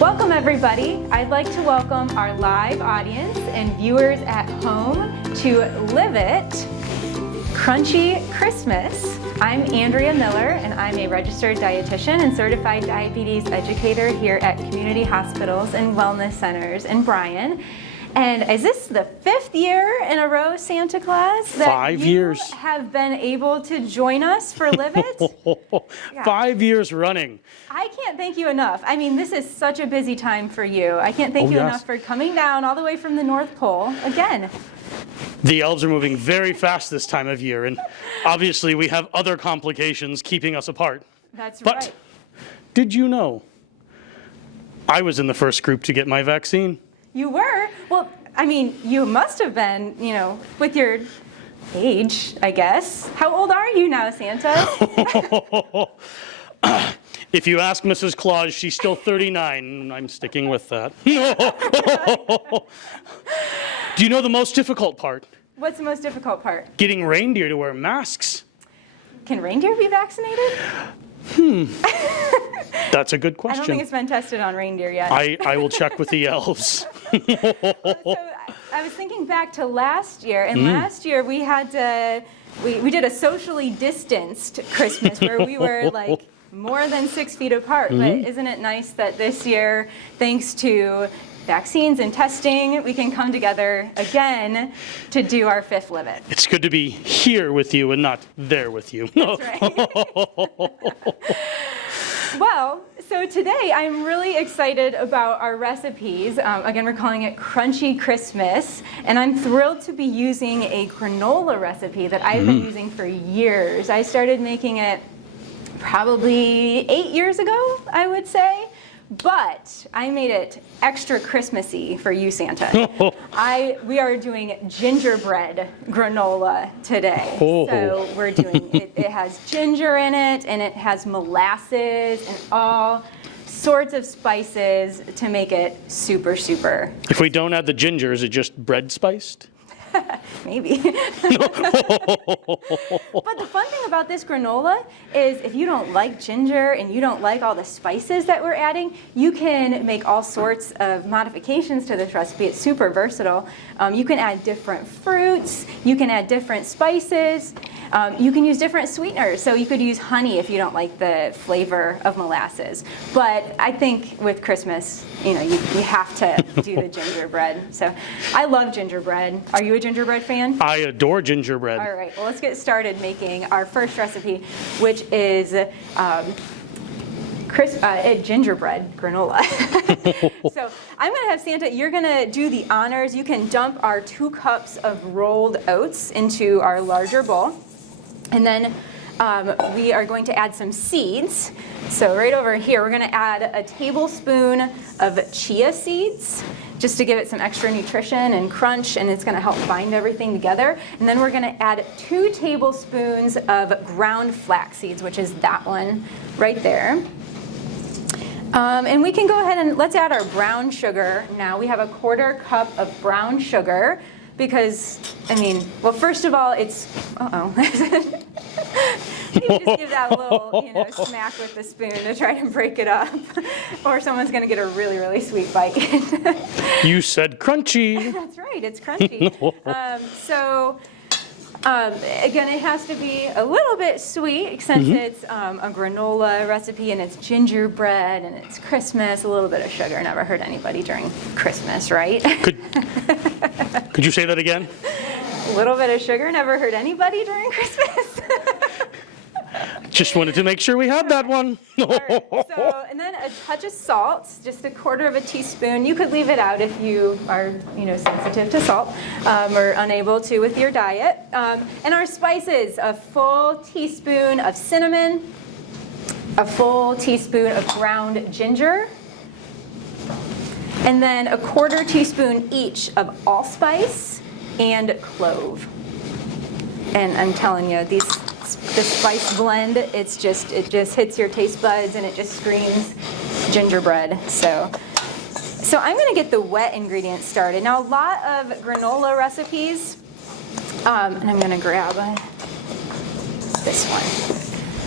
Welcome everybody. I'd like to welcome our live audience and viewers at home to Live It Crunchy Christmas. I'm Andrea Miller and I'm a registered dietitian and certified diabetes educator here at community hospitals and wellness centers in Bryan. And is this the 5th year in a row, Santa Claus, that 5 years have been able to join us for Live It? Yeah. 5 years running. I can't thank you enough. I mean, this is such a busy time for you. I can't thank you enough for coming down all the way from the North Pole again. The elves are moving very fast this time of year, and obviously we have other complications keeping us apart. That's but right. Did you know I was in the first group to get my vaccine? You were? Well, I mean, you must have been, you know, with your age, I guess. How old are you now, Santa? If you ask Mrs. Claus, she's still 39, and I'm sticking with that. Do you know the most difficult part? What's the most difficult part? Getting reindeer to wear masks. Can reindeer be vaccinated? That's a good question. I don't think it's been tested on reindeer yet. I will check with the elves. So I was thinking back to last year, and last year we had we did a socially distanced Christmas where we were like more than 6 feet apart. But isn't it nice that this year, thanks to vaccines and testing, we can come together again to do our 5th Live It. It's good to be here with you and not there with you. That's right. Well, so today I'm really excited about our recipes. Again, we're calling it Crunchy Christmas, and I'm thrilled to be using a granola recipe that I've been using for years. I started making it probably 8 years ago, I would say. But I made it extra Christmassy for you, Santa. We are doing gingerbread granola today. So we're doing it has ginger in it, and it has molasses and all sorts of spices to make it super, super. If we don't add the ginger, is it just bread spiced? Maybe. But the fun thing about this granola is if you don't like ginger and you don't like all the spices that we're adding, you can make all sorts of modifications to this recipe. It's super versatile. You can add different fruits. You can add different spices. You can use different sweeteners. So you could use honey if you don't like the flavor of molasses. But I think with Christmas, you know, you have to do the gingerbread. So I love gingerbread. Are you a gingerbread fan? I adore gingerbread. All right, well, let's get started making our first recipe, which is gingerbread granola. So I'm going to have Santa, you're going to do the honors. You can dump our 2 cups of rolled oats into our larger bowl. And then we are going to add some seeds. So right over here, we're going to add a tablespoon of chia seeds, just to give it some extra nutrition and crunch, and it's going to help bind everything together. And then we're going to add 2 tablespoons of ground flax seeds, which is that one right there. And we can go ahead and let's add our brown sugar now. We have a 1/4 cup of brown sugar because, I mean, well, first of all, it's, you just give that a little, you know, smack with the spoon to try to break it up, or someone's going to get a really, really sweet bite. You said crunchy. That's right, it's crunchy. Again, it has to be a little bit sweet since it's a granola recipe and it's gingerbread and it's Christmas. A little bit of sugar never hurt anybody during Christmas, right? Could you say that again? A little bit of sugar never hurt anybody during Christmas. Just wanted to make sure we had that one. All right, so, and then a touch of salt, just a 1/4 teaspoon. You could leave it out if you are, you know, sensitive to salt or unable to with your diet. And our spices, a full teaspoon of cinnamon, a full teaspoon of ground ginger, and then a 1/4 teaspoon each of allspice and clove. And I'm telling you, the spice blend, it just hits your taste buds and it just screams gingerbread. So I'm going to get the wet ingredients started. Now, a lot of granola recipes, and I'm going to grab this one.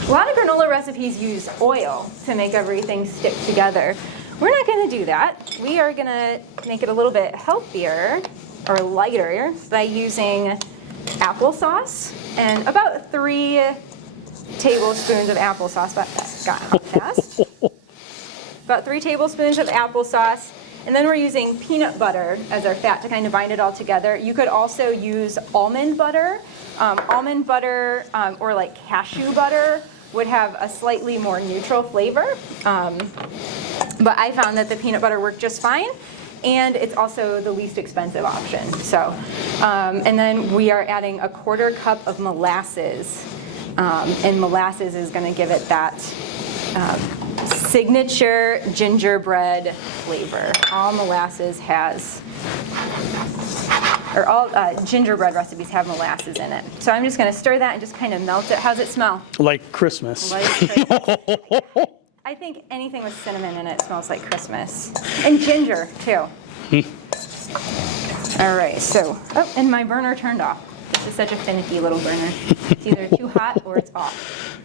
A lot of granola recipes use oil to make everything stick together. we're not gonna do that. We are gonna make it a little bit healthier or lighter by using applesauce and about 3 tablespoons of applesauce. That got out fast. About 3 tablespoons of applesauce. And then we're using peanut butter as our fat to kind of bind it all together. You could also use almond butter. Or like cashew butter would have a slightly more neutral flavor. But I found that the peanut butter worked just fine. And it's also the least expensive option. So, and then we are adding a 1/4 cup of molasses. And molasses is going to give it that signature gingerbread flavor. All molasses has, or all gingerbread recipes have molasses in it. So I'm just going to stir that and just kind of melt it. How's it smell? Like Christmas. Like Christmas. I think anything with cinnamon in it smells like Christmas. And ginger, too. All right, so, oh, and my burner turned off. This is such a finicky little burner. It's either too hot or it's off.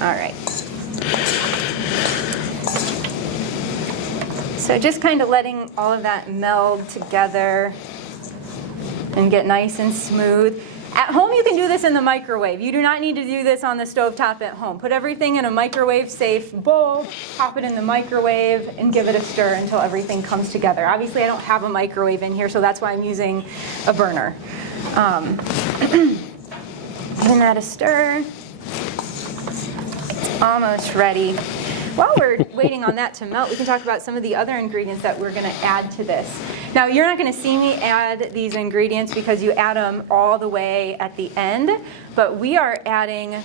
All right. So just kind of letting all of that meld together and get nice and smooth. At home, you can do this in the microwave. You do not need to do this on the stovetop at home. Put everything in a microwave-safe bowl, pop it in the microwave, and give it a stir until everything comes together. Obviously, I don't have a microwave in here, so that's why I'm using a burner. Giving that a stir. It's almost ready. While we're waiting on that to melt, we can talk about some of the other ingredients that we're going to add to this. Now, you're not going to see me add these ingredients because you add them all the way at the end, but we are adding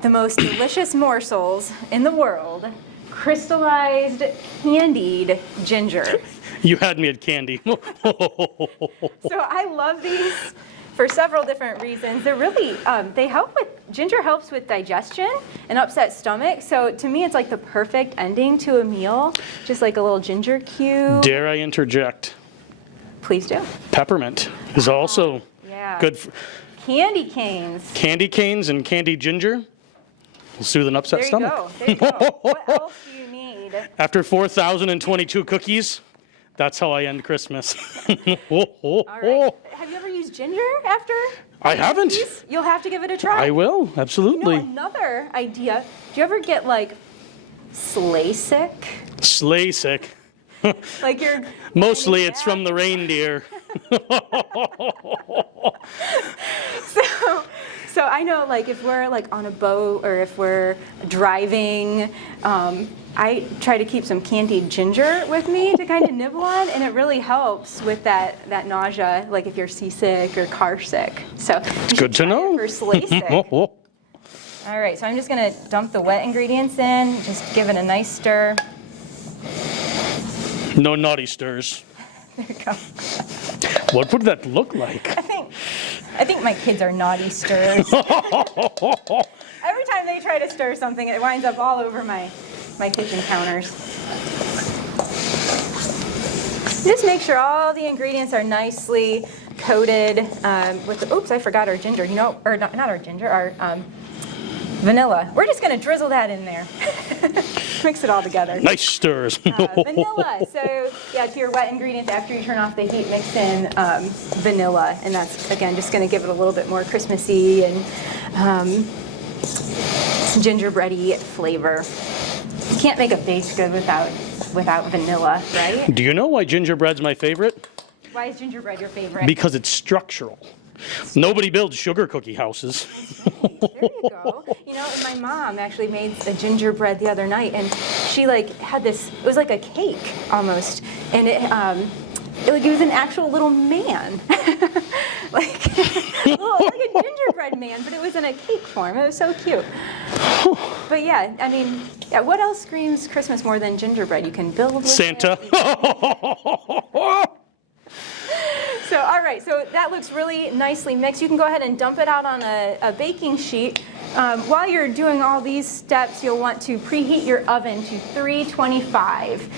the most delicious morsels in the world, crystallized candied ginger. You had me at candy. So I love these for several different reasons. They're really, ginger helps with digestion and upset stomach. So to me, it's like the perfect ending to a meal, just like a little ginger cube. Dare I interject? Please do. Peppermint is also good. Candy canes. Candy canes and candied ginger will soothe an upset stomach. There you go. What else do you need? After 4,022 cookies, that's how I end Christmas. All right. Have you ever used ginger after? I haven't. Cookies? You'll have to give it a try. I will, absolutely. You know, another idea. Do you ever get like sleigh sick? Sleigh sick. Like you're Mostly it's from the reindeer. So I know, like, if we're like on a boat or if we're driving, I try to keep some candied ginger with me to kind of nibble on, and it really helps with that nausea, like if you're seasick or car sick. So it's good to know. For sleigh sick. All right, so I'm just gonna dump the wet ingredients in, just give it a nice stir. No naughty stirs. There you go. What would that look like? I think my kids are naughty stirrers. Every time they try to stir something, it winds up all over my kitchen counters. Just make sure all the ingredients are nicely coated with the, oops, I forgot our ginger, or not our ginger, our vanilla. We're just going to drizzle that in there. Mix it all together. Nice stirs. Vanilla. So yeah, to your wet ingredients, after you turn off the heat, mix in vanilla, and that's again just going to give it a little bit more Christmassy and gingerbready flavor. You can't make a baked good without vanilla, right? Do you know why gingerbread's my favorite? Why is gingerbread your favorite? Because it's structural. Nobody builds sugar cookie houses. There you go. You know, my mom actually made a gingerbread the other night, and she like had this. It was like a cake almost, and it was an actual little man, like a gingerbread man, but it was in a cake form. It was so cute. But yeah, I mean, what else screams Christmas more than gingerbread? You can build with Santa. So, all right, so that looks really nicely mixed. You can go ahead and dump it out on a baking sheet. While you're doing all these steps, you'll want to preheat your oven to 325.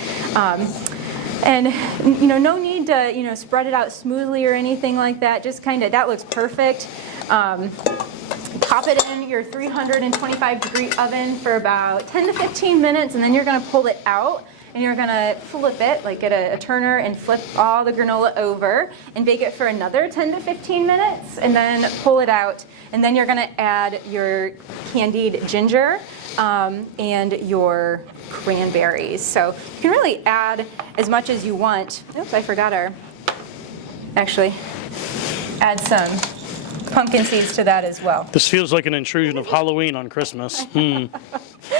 And, no need to, spread it out smoothly or anything like that. Just kind of, that looks perfect. Pop it in your 325-degree oven for about 10 to 15 minutes, and then you're going to pull it out. and you're gonna flip it, like get a turner and flip all the granola over and bake it for another 10 to 15 minutes and then pull it out. And then you're gonna add your candied ginger and your cranberries. So you can really add as much as you want. Oops, I forgot actually add some pumpkin seeds to that as well. This feels like an intrusion of Halloween on Christmas. Okay,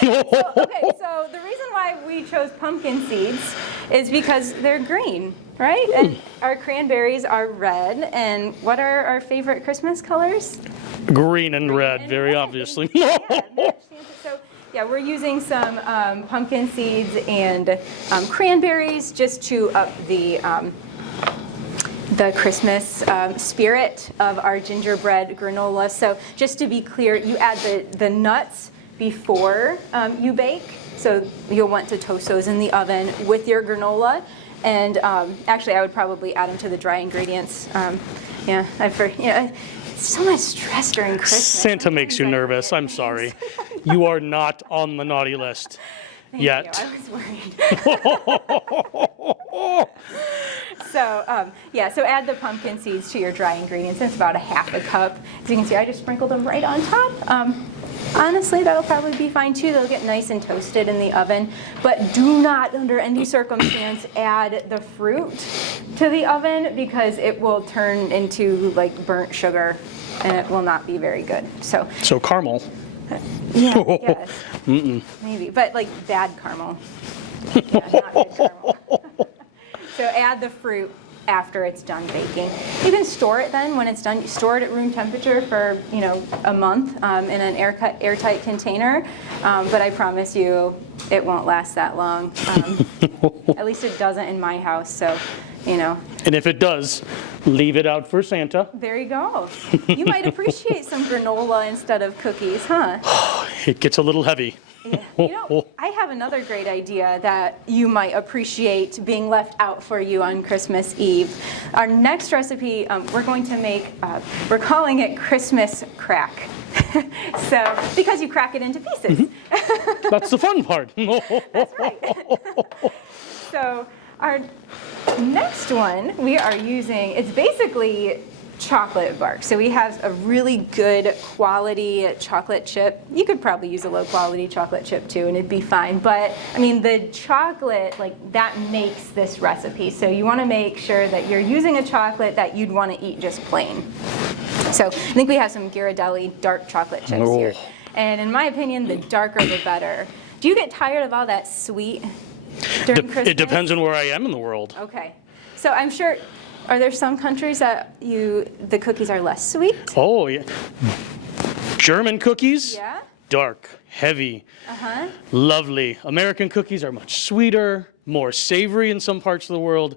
so the reason why we chose pumpkin seeds is because they're green, right? And our cranberries are red. And what are our favorite Christmas colors? Green and red, very obviously. Yeah, match Santa. So yeah, we're using some pumpkin seeds and cranberries just to up the Christmas spirit of our gingerbread granola. So just to be clear, you add the nuts before you bake. So you'll want to toast those in the oven with your granola. And actually, I would probably add them to the dry ingredients. So much stress during Christmas. Santa makes you nervous. I'm sorry. You are not on the naughty list yet. Thank you. I was worried. So add the pumpkin seeds to your dry ingredients. It's about a half a cup. As you can see, I just sprinkled them right on top. Honestly, that'll probably be fine too. They'll get nice and toasted in the oven. But do not, under any circumstance, add the fruit to the oven because it will turn into like burnt sugar and it will not be very good. So caramel. Yeah, yes. Maybe, but like bad caramel. Yeah, not good caramel. So add the fruit after it's done baking. You can store it then when it's done. You store it at room temperature for a month in an airtight container. But I promise you, it won't last that long. At least it doesn't in my house. So, And if it does, leave it out for Santa. There you go. You might appreciate some granola instead of cookies, huh? It gets a little heavy. Yeah. I have another great idea that you might appreciate being left out for you on Christmas Eve. Our next recipe, we're going to make, we're calling it Christmas crack. So, because you crack it into pieces. That's the fun part. That's right. So, our next one we are using, it's basically chocolate bark. So we have a really good quality chocolate chip. You could probably use a low quality chocolate chip too and it'd be fine. But I mean the chocolate, like that makes this recipe. So you want to make sure that you're using a chocolate that you'd want to eat just plain. So I think we have some Ghirardelli dark chocolate chips here. And in my opinion, the darker the better. Do you get tired of all that sweet during Christmas? It depends on where I am in the world. Okay. So I'm sure, are there some countries that the cookies are less sweet? Oh, yeah. German cookies? Yeah? Dark, heavy, lovely. American cookies are much sweeter, more savory in some parts of the world.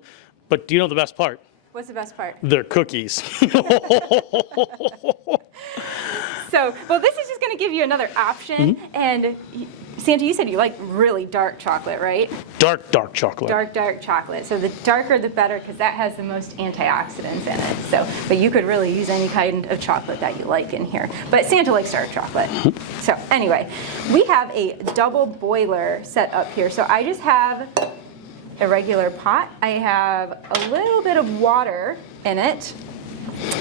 But do you know the best part? What's the best part? They're cookies. So, well, this is just going to give you another option. And Santa, you said you like really dark chocolate, right? Dark chocolate. Dark chocolate. So the darker the better because that has the most antioxidants in it. So, but you could really use any kind of chocolate that you like in here. But Santa likes dark chocolate. So anyway, we have a double boiler set up here. So I just have a regular pot. I have a little bit of water in it.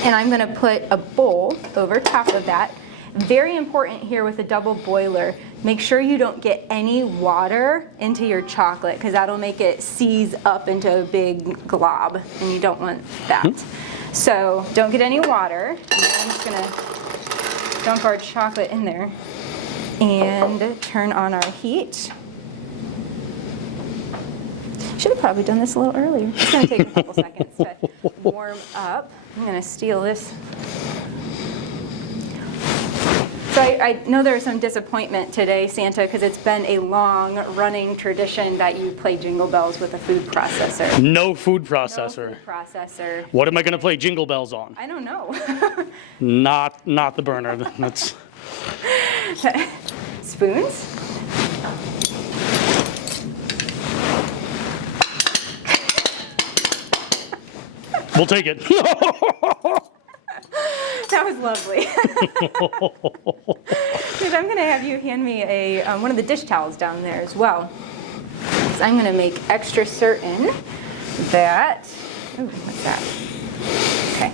And I'm going to put a bowl over top of that. Very important here with a double boiler, make sure you don't get any water into your chocolate because that'll make it seize up into a big glob and you don't want that. So don't get any water. And then I'm just going to dump our chocolate in there and turn on our heat. Should have probably done this a little earlier. It's going to take a couple seconds to warm up. I'm going to steal this. So I know there's some disappointment today, Santa, because it's been a long-running tradition that you play Jingle Bells with a food processor. No food processor. No food processor. What am I going to play Jingle Bells on? I don't know. Not the burner. That's Spoons? We'll take it. That was lovely. Dude, I'm going to have you hand me one of the dish towels down there as well. because I'm going to make extra certain that, ooh, what's that? Okay.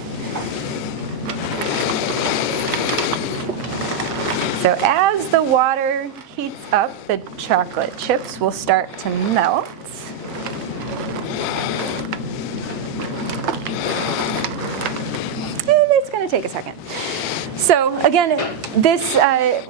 So as the water heats up, the chocolate chips will start to melt. And it's going to take a second. So again, this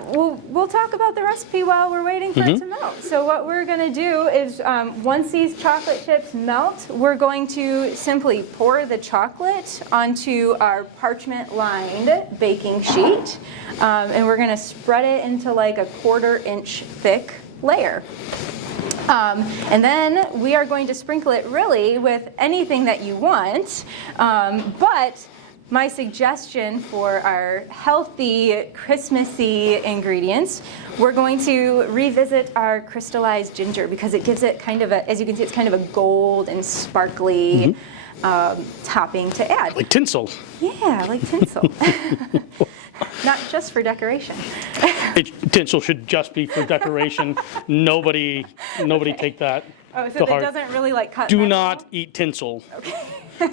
we'll talk about the recipe while we're waiting for it to melt. So what we're going to do is once these chocolate chips melt, we're going to simply pour the chocolate onto our parchment-lined baking sheet, and we're going to spread it into like a 1/4 inch thick layer. And then we are going to sprinkle it really with anything that you want, but my suggestion for our healthy, Christmassy ingredients, we're going to revisit our crystallized ginger because it gives it kind of a, as you can see, it's kind of a gold and sparkly topping to add. Like tinsel. Yeah, like tinsel. Not just for decoration. Tinsel should just be for decoration. Nobody take that Oh, so to it heart. doesn't really like cut Do metal? not eat tinsel. Okay.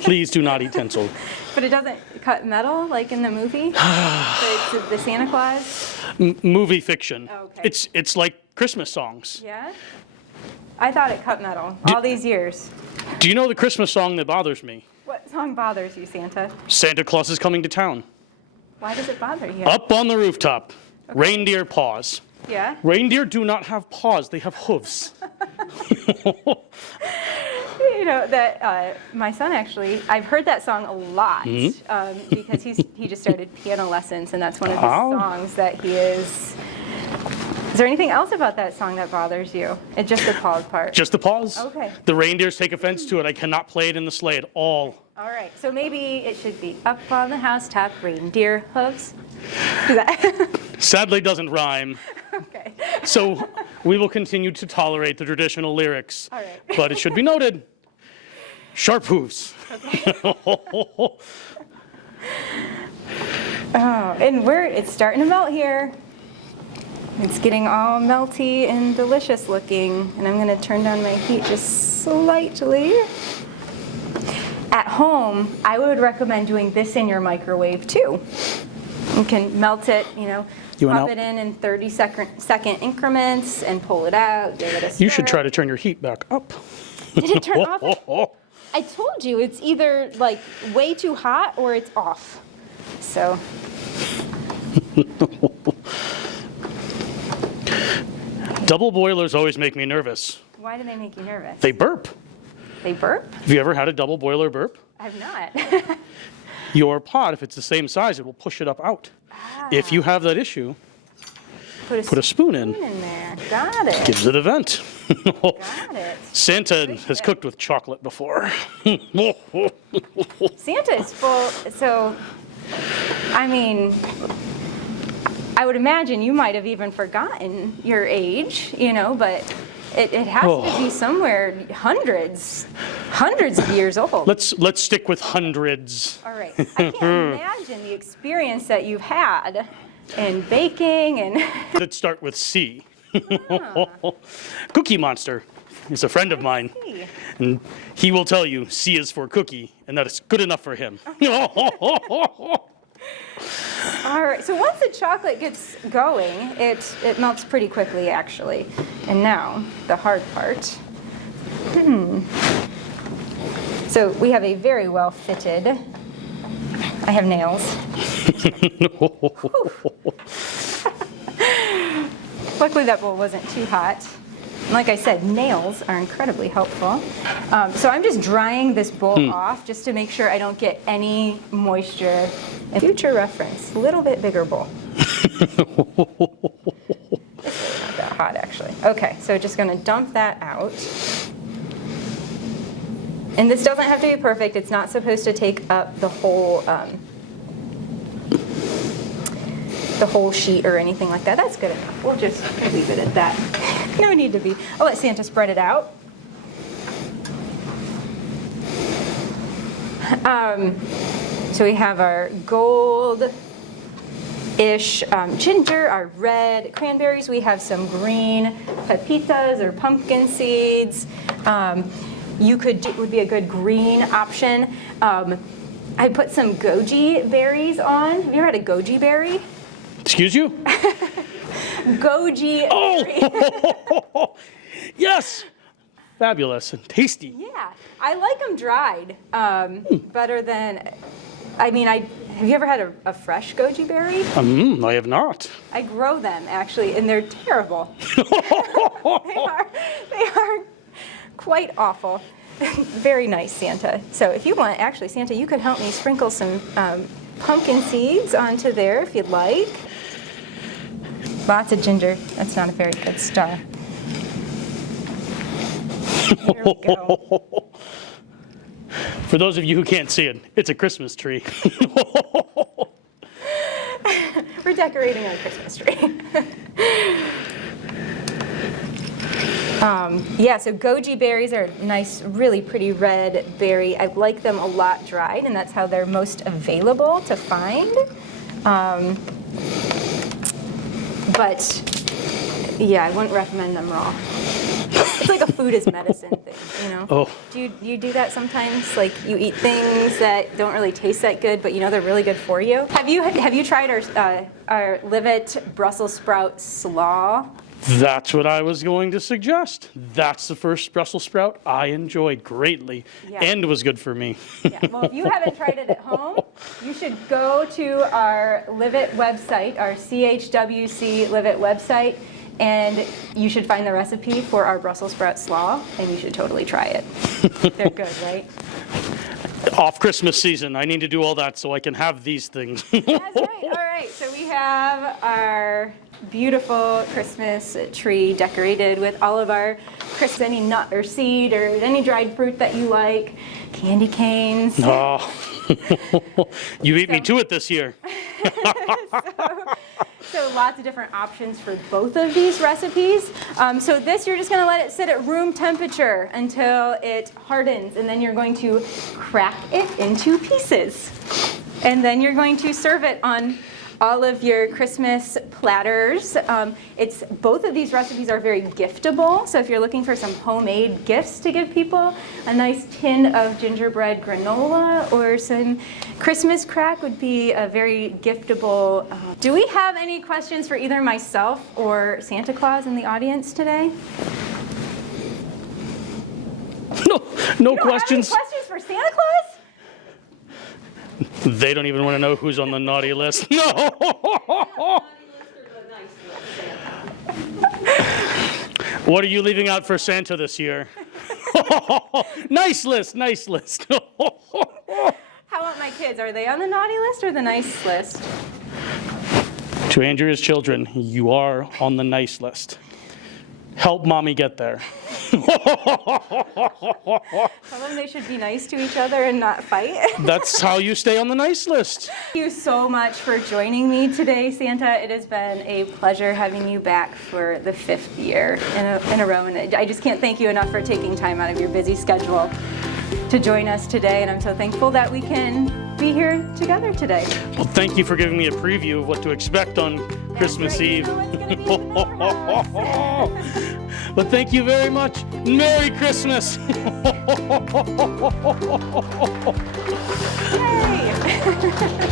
Please do not eat tinsel. But it doesn't cut metal like in the movie? the Santa Claus? Movie fiction. Oh, okay. It's like Christmas songs. Yeah? I thought it cut metal all these years. Do you know the Christmas song that bothers me? What song bothers you, Santa? Santa Claus is coming to town. Why does it bother you? Up on the rooftop, reindeer paws. Yeah? Reindeer do not have paws, they have hooves. You know, that my son actually, I've heard that song a lot because he just started piano lessons, and that's one of the songs that he is. Is there anything else about that song that bothers you? It's just the paws part. Just the paws. Okay. The reindeers take offense to it. I cannot play it in the sleigh at all. All right, so maybe it should be up on the housetop, reindeer hooves. Do that. Sadly, doesn't rhyme. Okay. So we will continue to tolerate the traditional lyrics. All right. But it should be noted, sharp hooves. Okay. Oh, and it's starting to melt here. It's getting all melty and delicious looking, and I'm going to turn down my heat just slightly. At home, I would recommend doing this in your microwave too. You can melt it, pop it in 30-second increments and pull it out, give it a stir. You should try to turn your heat back up. Did it turn off? I told you, it's either like way too hot or it's off. So. Double boilers always make me nervous. Why do they make you nervous? They burp. They burp? Have you ever had a double boiler burp? I've not. Your pot, if it's the same size, it will push it up out. If you have that issue, put a spoon in. There. Got it. Gives it a vent. Got it. Santa has cooked with chocolate before. Santa is full, so, I mean, I would imagine you might have even forgotten your age, but it has to be somewhere hundreds of years old. Let's stick with hundreds. All right. I can't imagine the experience that you've had in baking and. Let's start with C. Cookie Monster is a friend of mine, and he will tell you C is for cookie, and that is good enough for him. All right, so once the chocolate gets going, it melts pretty quickly, actually. And now, the hard part. So we have a very well fitted, I have nails. Luckily that bowl wasn't too hot. Like I said, nails are incredibly helpful. So I'm just drying this bowl off just to make sure I don't get any moisture. And future reference, a little bit bigger bowl. It's not that hot, actually. Okay, so just going to dump that out. And this doesn't have to be perfect. It's not supposed to take up the whole sheet or anything like that. That's good enough. We'll just leave it at that. No need to be. I'll let Santa spread it out. So we have our gold ish. Ginger, our red. Cranberries, we have some green. Pepitas or pumpkin seeds. Would be a good green option. I put some goji berries on. Have you ever had a goji berry? Excuse you? Goji berry. Oh, yes. Fabulous and tasty. Yeah, I like them dried better than, have you ever had a fresh goji berry? I have not. I grow them actually, and they're terrible. They are quite awful. Very nice, Santa. So if you want, actually, Santa, you could help me sprinkle some pumpkin seeds onto there if you'd like. Lots of ginger. That's not a very good start. There we go. For those of you who can't see it, it's a Christmas tree. We're decorating our Christmas tree. So goji berries are a nice, really pretty red berry. I like them a lot dried, and that's how they're most available to find. But yeah, I wouldn't recommend them raw. It's like a food is medicine thing, you know? Oh. Do you do that sometimes? Like you eat things that don't really taste that good, but you know they're really good for you? Have you tried our Live It Brussels sprout slaw? That's what I was going to suggest. That's the first Brussels sprout I enjoyed greatly and was good for me. Yeah. Well, if you haven't tried it at home, you should go to our Live It website, our CHWC Live It website, and you should find the recipe for our Brussels sprout slaw, and you should totally try it. They're good, right? Off Christmas season, I need to do all that so I can have these things. That's right. All right. So we have our beautiful Christmas tree decorated with all of our any nut or seed or any dried fruit that you like, candy canes. Oh, you beat me to it this year. So lots of different options for both of these recipes. So this, you're just going to let it sit at room temperature until it hardens, and then you're going to crack it into pieces. And then you're going to serve it on all of your Christmas platters. Both of these recipes are very giftable, so if you're looking for some homemade gifts to give people, a nice tin of gingerbread granola or some Christmas crack would be a very giftable. Do we have any questions for either myself or Santa Claus in the audience today? No questions. Have any questions for Santa Claus? They don't even want to know who's on the naughty list. No. What are you leaving out for Santa this year? Nice list, nice list. How about my kids? Are they on the naughty list or the nice list? To Andrea's children, you are on the nice list. Help mommy get there. Tell them they should be nice to each other and not fight. That's how you stay on the nice list. Thank you so much for joining me today, Santa. It has been a pleasure having you back for the 5th year in a row. And I just can't thank you enough for taking time out of your busy schedule to join us today. And I'm so thankful that we can be here together today. Well, thank you for giving me a preview of what to expect on Christmas Eve. You know what's gonna be in the house. Well, thank you very much. Merry Christmas. Yay!